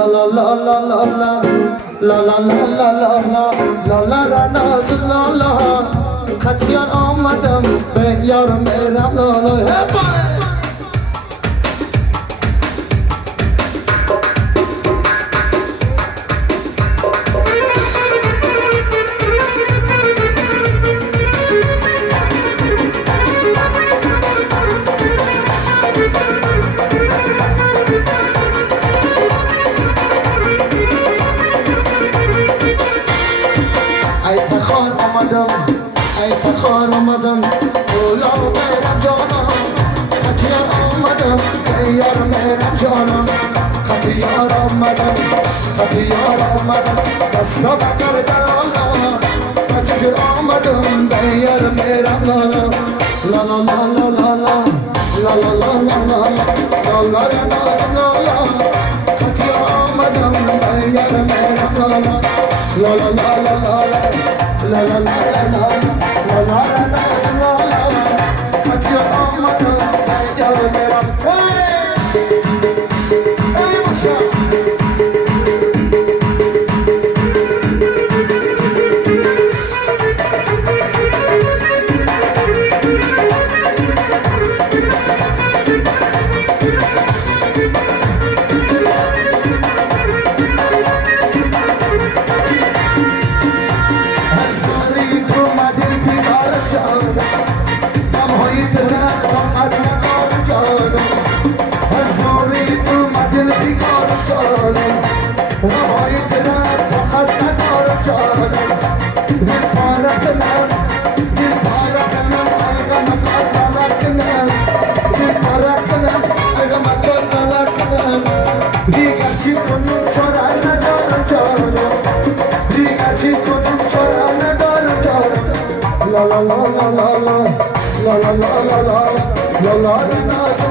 la la la la la la la la la la la la la la la la خطیان آمدم به یار میرم لالا ای فخار آمدم ای فخار آمدم اولا میرم جانا خطیار آمدم به یار میرم جانا خطیار آمدم دستا بکر دلالا خطیار آمدم به یار میرم لالا لالا لالا لالا لالا لالا لالا لالا لالا خطیار آمدم به یار میرم لالا La la la la la la la la la la la la la Akya amata ya mera hey masha La la la la la la la la la la la la la la la